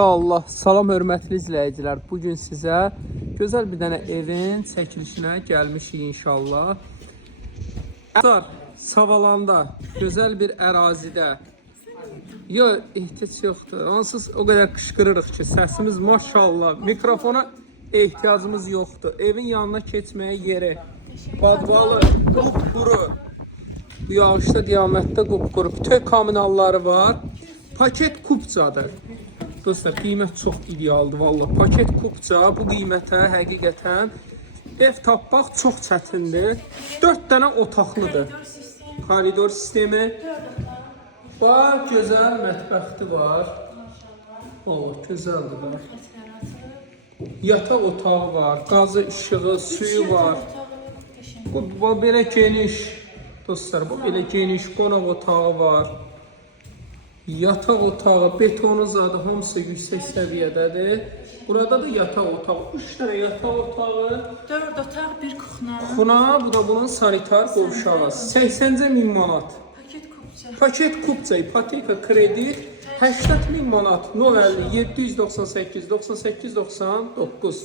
Allah, salam hörmətli izləyicilər. Bugün sizə gözəl bir dənə evin çəkilişinə gəlmişik inşallah. Savalanda, gözəl bir ərazidə. Yox, ehtiyac yoxdur. Onsuz o qədər qışqırırıq ki, səsimiz maşallah. Mikrofona ehtiyacımız yoxdur. Evin yanına keçməyə yeri. Badbalı, qupquru. Bu yağışda qiyamətdə qupquru. Bütün kommunalları var. Paket kupçadır. Dostlar, qiymət çox idealdır vallahi. Paket kupça bu qiymətə həqiqətən ev tapmaq çox çətindir. 4 dənə otaqlıdır. Koridor sistemi var, gözəl mətbəxti var. Vallahi gözəldir var. Yataq otağı var, qazı, işığı, suyu var. Bu belə geniş. Dostlar, bu belə geniş qonaq otağı var. Yataq otağı, betonu zadı hamısı yüksək səviyyədədir. Burada da yataq otağı, 3 dənə yataq otağı. 4 otaq, bir kuxna. Kuxna, bu da bunun sanitar qovşağı. 80.000 manat. Paket kupça. Paket kupça, ipoteka, kredi 80.000 manat. 050 798 98 99.